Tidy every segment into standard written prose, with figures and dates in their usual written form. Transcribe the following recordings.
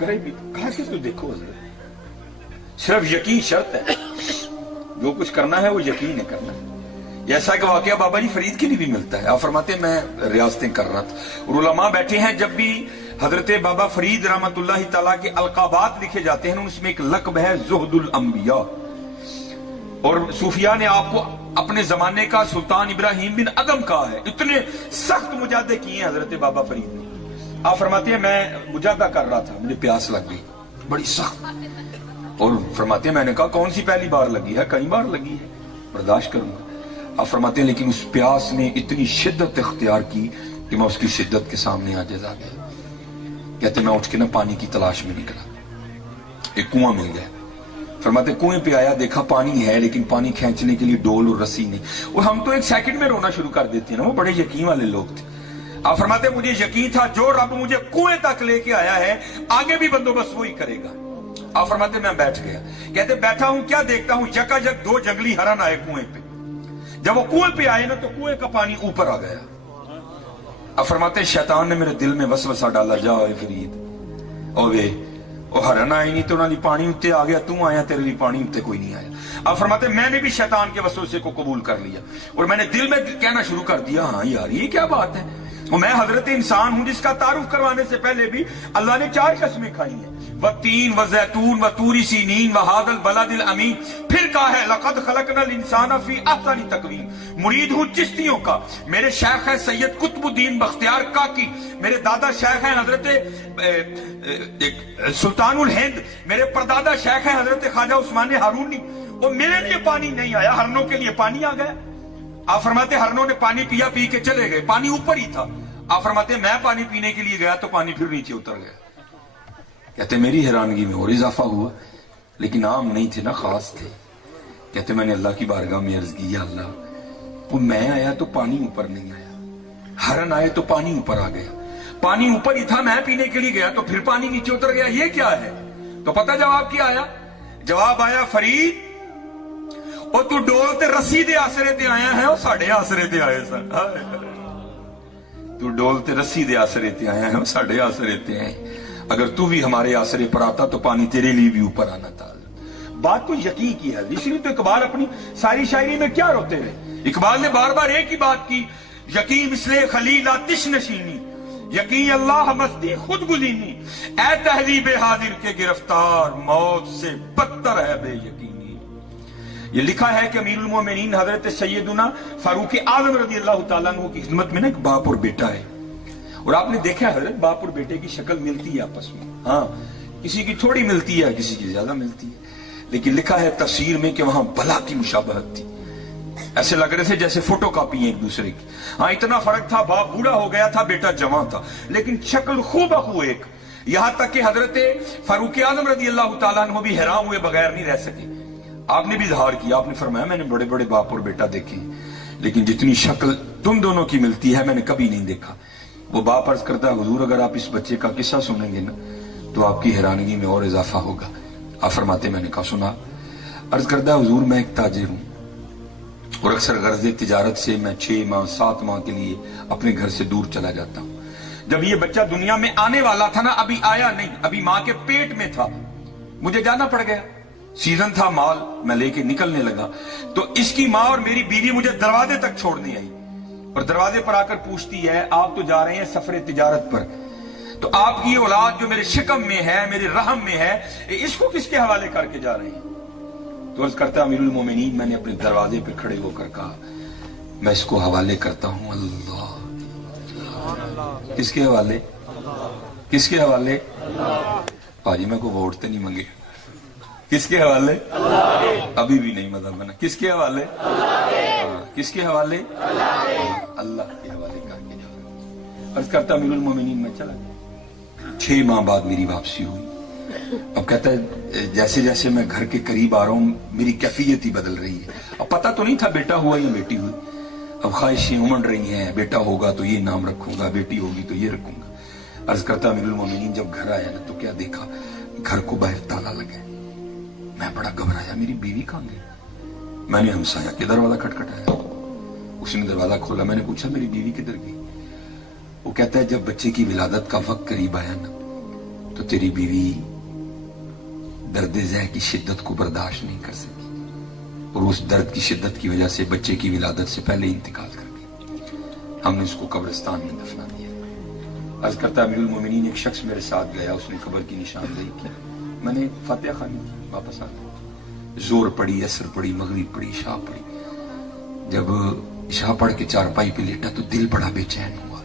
करे भी कहा से तो देखो हजरत, सिर्फ यकीन शर्त है, जो कुछ करना है वो यकीन है करना है। ऐसा कि वाकया बाबा जी फरीद के लिए भी मिलता है। आप फरमाते हैं मैं रियासतें कर रहा था और उलमा बैठे हैं, जब भी हजरत बाबा फरीद रहमतुल्लाह ताला के अलकाबात लिखे जाते हैं उसमें एक लक़ब है ज़ुहदुल अंबिया, और सूफिया ने आपको अपने जमाने का सुल्तान इब्राहिम बिन अदम कहा है। इतने सख्त मुजादे किए हजरत बाबा फरीद ने। आप फरमाते हैं मैं मुजादा कर रहा था, मुझे प्यास लग गई बड़ी सख्त, और फरमाते हैं मैंने कहा कौन सी पहली बार लगी है, कई बार लगी है, बर्दाश्त करूंगा। आप फरमाते हैं लेकिन उस प्यास ने इतनी शिद्दत इख्तियार की कि मैं उसकी शिद्दत के सामने आजिज़ आ गया। कहते मैं उठ के ना पानी की तलाश में निकला, एक कुआं मिल गया। फरमाते कुएं पे आया, देखा पानी है लेकिन पानी खींचने के लिए डोल और रस्सी नहीं, और हम तो एक सेकंड में रोना शुरू कर देते हैं ना, वो बड़े यकीन वाले लोग थे। आप फरमाते मुझे यकीन था जो रब मुझे कुएं तक लेके आया है आगे भी बंदोबस्त वही करेगा। आप फरमाते मैं बैठ गया। कहते बैठा हूं क्या देखता हूं, यकायक दो जंगली हरन आए कुएं पे। जब वो कुएं पे आए ना तो कुएं का पानी ऊपर आ गया। अब फरमाते शैतान ने मेरे दिल में वसवसा डाला, जाओ फरीद ओ वे ਉਹ ਹਰਨ ਆਏ नहीं तो उन्होंने पानी उत्ते आ गया, तू आया तेरे लिए पानी उत्ते कोई नहीं आया। अब फरमाते मैंने भी शैतान के वसवसे को कबूल कर लिया और मैंने दिल में कहना शुरू कर दिया हाँ यार ये क्या बात है, मैं हजरत इंसान हूं जिसका तारुफ करवाने से पहले भी अल्लाह ने 4 कसमें खाई हैं, व तीन व जैतून व तूरी सीनीन व हादल बलादिल अमीन। फिर कहा है लक़द खलक़नल इंसान फी अहसनी तक़वीम। मुरीद हूं चिश्तियों का, मेरे शेख है सैयद कुतुबुद्दीन बख्तियार काकी, मेरे दादा शेख है हजरत सुल्तानुल हिंद, मेरे परदादा शेख है हजरत ख्वाजा उस्मान हारूनी। और मेरे लिए पानी नहीं आया, हरनों के लिए पानी आ गया। आप फरमाते हरनों ने पानी पिया, पी के चले गए, पानी ऊपर ही था। आप फरमाते मैं पानी पीने के लिए गया तो पानी फिर नीचे उतर गया। कहते मेरी हैरानगी में और इजाफा हुआ, लेकिन आम नहीं थे ना, खास थे। कहते मैंने अल्लाह की बारगाह में अर्ज की, या अल्लाह वो मैं आया तो पानी ऊपर नहीं आया, हरन आए तो पानी ऊपर आ गया, पानी ऊपर ही था, मैं पीने के लिए गया तो फिर पानी नीचे उतर गया, ये क्या है? तो पता जवाब क्या आया? जवाब आया फरीद और तू डोल ते रस्सी दे आसरे ते आया है, और साढ़े आसरे ते आए सन। तू डोल ते रस्सी दे आसरे ते आया है, और साढ़े आसरे ते आए। अगर तू भी हमारे आसरे पर आता तो पानी तेरे लिए भी ऊपर आना था। बात तो यकीन की है, इसलिए तो इकबाल अपनी सारी शायरी में क्या रोते रहे? इकबाल ने बार बार एक ही बात की, यकीन मिसले खलील आतिश नशीनी, यकीन अल्लाह मस्ती खुद गुजीनी, ऐ तहजीब हाजिर के गिरफ्तार मौत से बदतर है बेयकीनी। ये लिखा है कि अमीरुल मोमिनीन हजरत सैयदुना फारूक आजम रज़ी अल्लाह तआला अन्हु की खिदमत में ना एक बाप और बेटा है, और आपने देखा है हजरत बाप और बेटे की शक्ल मिलती है आपस में, हाँ किसी की थोड़ी मिलती है किसी की ज्यादा मिलती है, लेकिन लिखा है तफसीर में कि वहां बला की मुशाबहत थी, ऐसे लग रहे थे जैसे फोटो कॉपी है एक दूसरे की। हाँ इतना फर्क था, बाप बूढ़ा हो गया था, बेटा जवान था, लेकिन शक्ल खूबखू एक। यहां तक कि हजरत फारूक आजम रज़ी अल्लाह तआला अन्हु भी हैरान हुए बगैर नहीं रह सके। आपने भी इजहार किया, आपने फरमाया मैंने बड़े बड़े बाप और बेटा देखे, लेकिन जितनी शक्ल तुम दोनों की मिलती है मैंने कभी नहीं देखा। वो बाप अर्ज करता है हुजूर अगर आप इस बच्चे का किस्सा सुनेंगे ना तो आपकी हैरानगी में और इजाफा होगा। आप फरमाते मैंने कहा सुना। अर्ज करता है हुजूर मैं एक ताजिर हूं और अक्सर गर्ज़े तिजारत से मैं 6 माह 7 माह के लिए अपने घर से दूर चला जाता हूं। जब ये बच्चा दुनिया में आने वाला था ना, अभी आया नहीं, अभी मां के पेट में था, मुझे जाना पड़ गया, सीजन था माल, मैं लेके निकलने लगा तो इसकी माँ और मेरी बीवी मुझे दरवाजे तक छोड़ने आई और दरवाजे पर आकर पूछती है आप तो जा रहे हैं सफरे तिजारत पर, तो आपकी औलाद जो मेरे शिकम में है, मेरे रहम में है, इसको किसके हवाले करके जा रहे हैं? तो अर्ज करता अमीरुल मोमिनीन मैंने अपने दरवाजे पे खड़े होकर कहा मैं इसको हवाले करता हूं अल्लाह। किसके हवाले? किसके हवाले? पाजी मैं को वोट तो नहीं मंगे, किसके हवाले? अभी भी नहीं मदद बना, किसके हवाले? किसके हवाले? अल्लाह के हवाले करके जाओ। अर्ज करता अमीरुल मोमिनीन मैं चला गया। 6 माह बाद मेरी वापसी हुई। अब कहता है जैसे जैसे मैं घर के करीब आ रहा हूं मेरी कैफियत ही बदल रही है। अब पता तो नहीं था बेटा हुआ या बेटी हुई, अब ख्वाहिशें उमड़ रही हैं, बेटा होगा तो ये नाम रखूंगा, बेटी होगी तो ये रखूंगा। अर्ज करता अमीरुल मोमिनीन जब घर आया ना तो क्या देखा, घर को बाहर ताला लगा। मैं बड़ा घबराया, मेरी बीवी कहां गई? मैंने हमसाया के दरवाजा खटखटाया, उसने दरवाजा खोला, मैंने पूछा मेरी बीवी किधर गई? वो कहता है जब बच्चे की विलादत का वक्त करीब आया ना تو تیری بیوی درد ذہ کی شدت کو برداشت نہیں کر سکی اور اس درد کی شدت کی وجہ سے بچے کی ولادت سے پہلے انتقال کر گئی. ہم نے اس کو قبرستان میں دفنا دیا. عرض کرتا امیر المومنین ایک شخص میرے ساتھ گیا, اس نے قبر کی نشاندہی کی, میں نے فاتحہ خوانی کی, واپس آ گیا. زور پڑی, عصر پڑی, مغرب پڑی, عشاء پڑی. جب عشاء پڑھ کے چارپائی پہ لیٹا تو دل بڑا بے چین ہوا.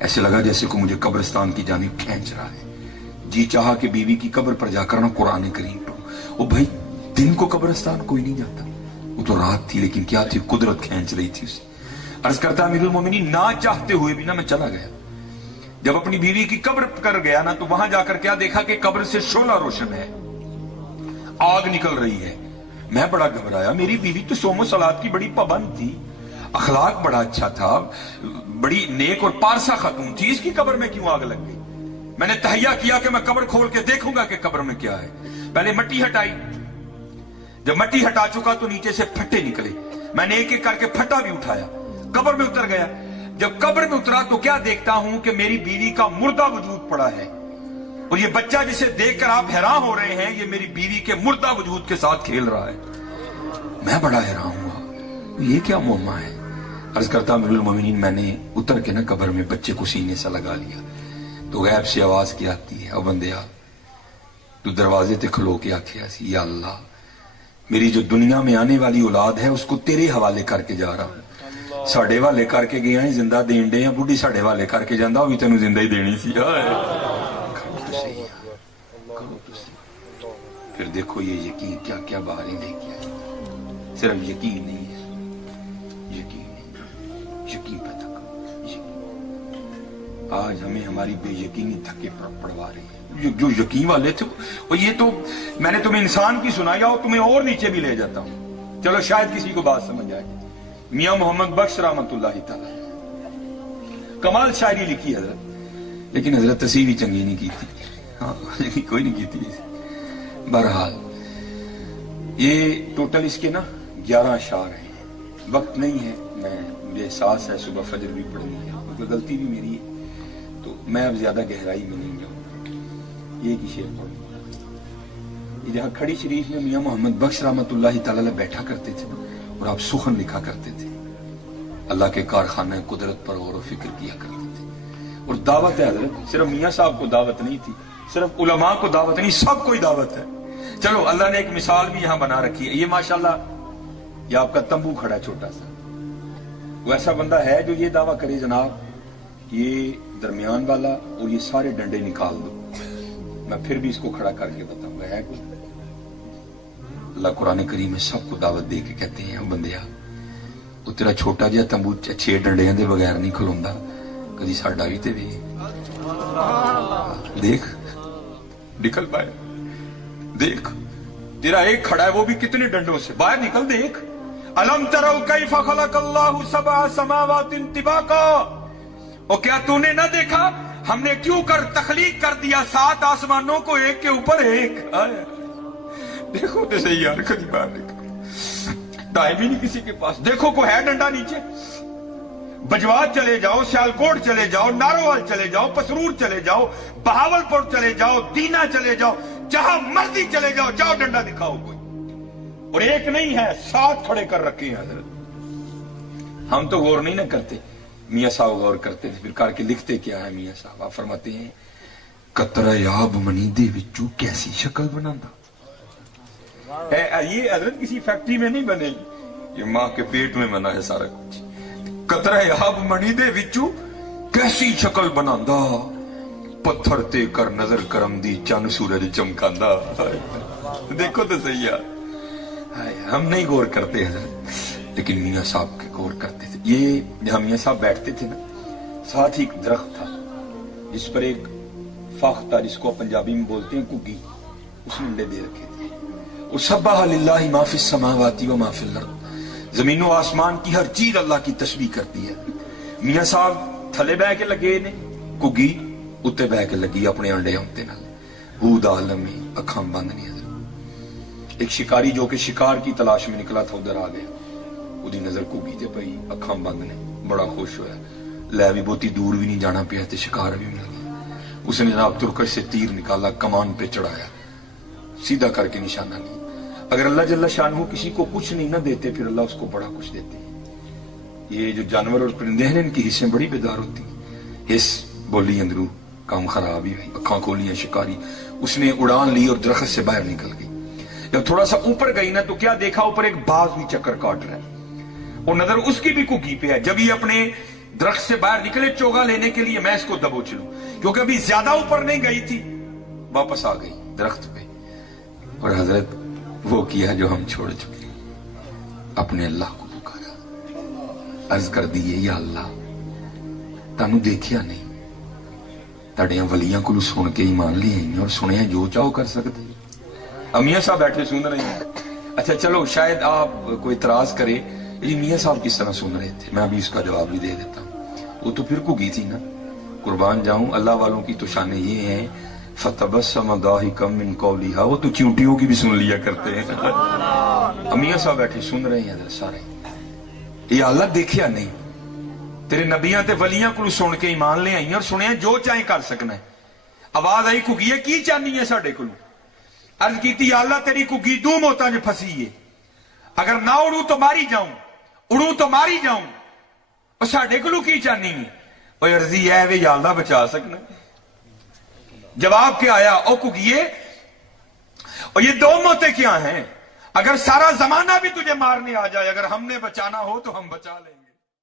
ایسے لگا جیسے کو مجھے قبرستان کی جانب کھینچ رہا ہے. جی چاہا کہ بیوی کی قبر پر جا کر نہ قرآن کریم پڑھوں. او بھائی دن کو قبرستان کوئی نہیں جاتا, وہ تو رات تھی, لیکن کیا تھی, قدرت کھینچ رہی تھی اسے. عرض کرتا امیر المومنین نہ چاہتے ہوئے بھی نہ میں چلا گیا. جب اپنی بیوی کی قبر کر گیا نا تو وہاں جا کر کیا دیکھا کہ قبر سے شعلہ روشن ہے, آگ نکل رہی ہے. میں بڑا گھبرایا. میری بیوی تو صوم و صلات کی بڑی پابند تھی, اخلاق بڑا اچھا تھا, بڑی نیک اور پارسا خاتون تھی, اس کی قبر میں کیوں آگ لگ گئی؟ میں نے تہیہ کیا کہ میں قبر کھول کے دیکھوں گا کہ قبر میں کیا ہے. پہلے مٹی ہٹائی. جب مٹی ہٹا چکا تو نیچے سے پھٹے نکلے. میں نے ایک ایک کر کے پھٹا بھی اٹھایا, قبر میں اتر گیا. جب قبر میں اترا تو کیا دیکھتا ہوں کہ میری بیوی کا مردہ وجود پڑا ہے, اور یہ بچہ جسے دیکھ کر آپ حیران ہو رہے ہیں, یہ میری بیوی کے مردہ وجود کے ساتھ کھیل رہا ہے. میں بڑا حیران ہوا, یہ کیا معمہ ہے. عرض کرتا امیر المومنین میں نے اتر کے نا قبر میں بچے کو سینے سے لگا لیا تو غیب سے آواز کی آتی ہے, او بندیا تو دروازے تے کھلو کے آکھیا سی, یا اللہ میری جو دنیا میں آنے والی اولاد ہے اس کو تیرے حوالے کر کے جا رہا ہوں. ساڑے والے کر کے گیا ہیں, زندہ دین دے ہیں, بڑھی ساڑے والے کر کے جاندہ ہوئی تینوں زندہ ہی دینی سی. پھر دیکھو یہ یقین کیا کیا باہر لے کے آئے. صرف یقین نہیں ہے, یقین نہیں, یقین پہ تک. آج ہمیں ہماری بے یقینی تھکے پڑوا رہی ہے. جو یقین والے تھے, اور یہ تو میں نے تمہیں انسان کی سنایا اور تمہیں اور نیچے بھی لے جاتا ہوں. چلو شاید کسی کو بات سمجھ آئے. میاں محمد بخش رحمت اللہ تعالی کمال شاعری لکھی حضرت, لیکن حضرت تصویر چنگی نہیں کی تھی. ہاں کوئی نہیں کی تھی. بہرحال یہ ٹوٹل اس کے نا 11 اشعار ہیں. وقت نہیں ہے, مجھے احساس ہے صبح فجر بھی پڑھنی ہے, کوئی غلطی بھی میری ہے تو میں اب زیادہ گہرائی میں نہیں جاؤں. یہ کی شعر پڑھوں. یہ جہاں کھڑی شریف میں میاں محمد بخش رحمت اللہ تعالی بیٹھا کرتے تھے اور آپ سخن لکھا کرتے تھے, اللہ کے کارخانہ قدرت پر غور و فکر کیا کرتے تھے. اور دعوت ہے حضرت, صرف میاں صاحب کو دعوت نہیں تھی, صرف علماء کو دعوت نہیں, سب کو ہی دعوت ہے. چلو اللہ نے ایک مثال بھی یہاں بنا رکھی ہے. یہ ماشاءاللہ یہ آپ کا تمبو کھڑا ہے چھوٹا سا, وہ ایسا بندہ ہے جو یہ دعویٰ کرے جناب یہ درمیان والا اور یہ سارے ڈنڈے نکال دو, میں پھر بھی اس کو کھڑا کر کے بتاؤں گا. ہے کوئی؟ اللہ قرآن کریم میں سب کو دعوت دے کے کہتے ہیں, بندیا وہ تیرا چھوٹا جہا تمبو 6 ڈنڈیاں دے بغیر نہیں کھلوندا, کدی ساڈا بھی تے بھی دیکھ نکل باہر. دیکھ تیرا ایک کھڑا ہے وہ بھی کتنے ڈنڈوں سے, باہر نکل دیکھ. الم تروا کیف خلق اللہ 7 سماوات طباقا, اور کیا تو نے نہ دیکھا ہم نے کیوں کر تخلیق کر دیا 7 آسمانوں کو ایک کے اوپر ایک. دیکھو تو صحیح یار, کبھی باہر نکل, ٹائم ہی نہیں کسی کے پاس. دیکھو کو ہے ڈنڈا نیچے. بجوات چلے جاؤ, سیالکوٹ چلے جاؤ, ناروال چلے جاؤ, پسرور چلے جاؤ, بہاولپور چلے جاؤ, دینا چلے جاؤ, جہاں مرضی چلے جاؤ, جاؤ ڈنڈا دکھاؤ کوئی. اور ایک نہیں ہے 7 کھڑے کر رکھے ہیں حضرت. ہم تو غور نہیں نہ کرتے, میاں صاحب غور کرتے تھے. پھر کر کے لکھتے کیا ہے میاں صاحب, آپ فرماتے ہیں قطرہ آب منی دے وچوں کیسی شکل بناندا. یہ حضرت کسی فیکٹری میں نہیں بنے, یہ ماں کے پیٹ میں بنا ہے سارا کچھ. قطرہ آب منی دے وچوں کیسی شکل بناندا, پتھر تے کر نظر کرم دی چن سورج چمکاندا. دیکھو تو صحیح یار, ہم نہیں غور کرتے حضرت, لیکن میاں صاحب کے غور کرتے تھے. یہ جہاں میاں صاحب بیٹھتے تھے نا, ساتھ ہی ایک درخت تھا جس پر ایک فاختہ, جس کو پنجابی میں بولتے ہیں کگی, اس نے انڈے دے رکھے تھے. اور سبح للہ ما فی السماوات و ما فی الارض, زمین و آسمان کی ہر چیز اللہ کی تسبیح کرتی ہے. میاں صاحب تھلے بہ کے لگے نے, کگی اتنے بہ کے لگی اپنے انڈے ہمتے نال. بود عالم میں اکھاں بند نہیں. ایک شکاری جو کہ شکار کی تلاش میں نکلا تھا ادھر آ گیا, وہی نظر کگی تے پئی, اکھاں بند نے, بڑا خوش ہویا. لے بھی بہتی دور بھی نہیں جانا پیا تے شکار بھی مل گیا. उसने जनाब तुरकश से तीर निकाला, कमान पे चढ़ाया, सीधा करके निशाना लिया। अगर अल्लाह जल्ला शानहू किसी को कुछ नहीं ना देते, फिर अल्लाह उसको बड़ा कुछ देते हैं। ये जो जानवर और परिंदे हैं इनकी हिस्सें बड़ी बेदार होती हैं। हिस बोली अंदरू काम खराब ही भाई, अखा खोलियां शिकारी। उसने उड़ान ली और दरख्त से बाहर निकल गई। जब थोड़ा सा ऊपर गई ना तो क्या देखा, ऊपर एक बाज भी चक्कर काट रहा है और नजर उसकी भी कुकी पे है। जब ये अपने दरख्त से बाहर निकले चोगा लेने के लिए, मैं इसको दबोच लूं, क्योंकि अभी ज्यादा ऊपर नहीं गई थी, वापस आ गई दरख्त पे। और हजरत वो किया जो हम छोड़ चुके, अपने अल्लाह को पुकारा, अर्ज कर दी या अल्लाह तानू देखिया नहीं, ताड़ियां वलियां को सुन के ईमान ले आई और सुनिया जो चाहो कर सकते। मियां साहब बैठे सुन रहे हैं। अच्छा चलो, शायद आप कोई इतराज करे, ये मियां साहब किस तरह सुन रहे थे, मैं अभी इसका जवाब भी दे देता हूँ। वो तो फिर कुगी थी ना, कुर्बान जाऊं, अल्लाह वालों की तो शान ये है, फतबस्सम दाहिकम मिन कौलिहा, वो तो चींटियों की भी सुन लिया करते हैं। मियां साहब बैठे सुन रहे हैं सारे, ये अल्लाह देखिया नहीं, तेरे नबियां ते वलियां को सुन के ईमान ले आई और सुनिया जो चाहे कर सकना है। आवाज आई कुगी की चाहनी है साडे को। अर्ज की अल्लाह तेरी कुगी दो मौतां च फसी है, अगर ना उड़ू तो मारी जाऊं, उड़ू तो मारी जाऊं, और साडे को की चाहनी है। और अर्जी है वे अल्लाह बचा सकना। जवाब क्या आया, ओ कुगिए, और ये दो मौतें क्या हैं, अगर सारा जमाना भी तुझे मारने आ जाए, अगर हमने बचाना हो तो हम बचा लें।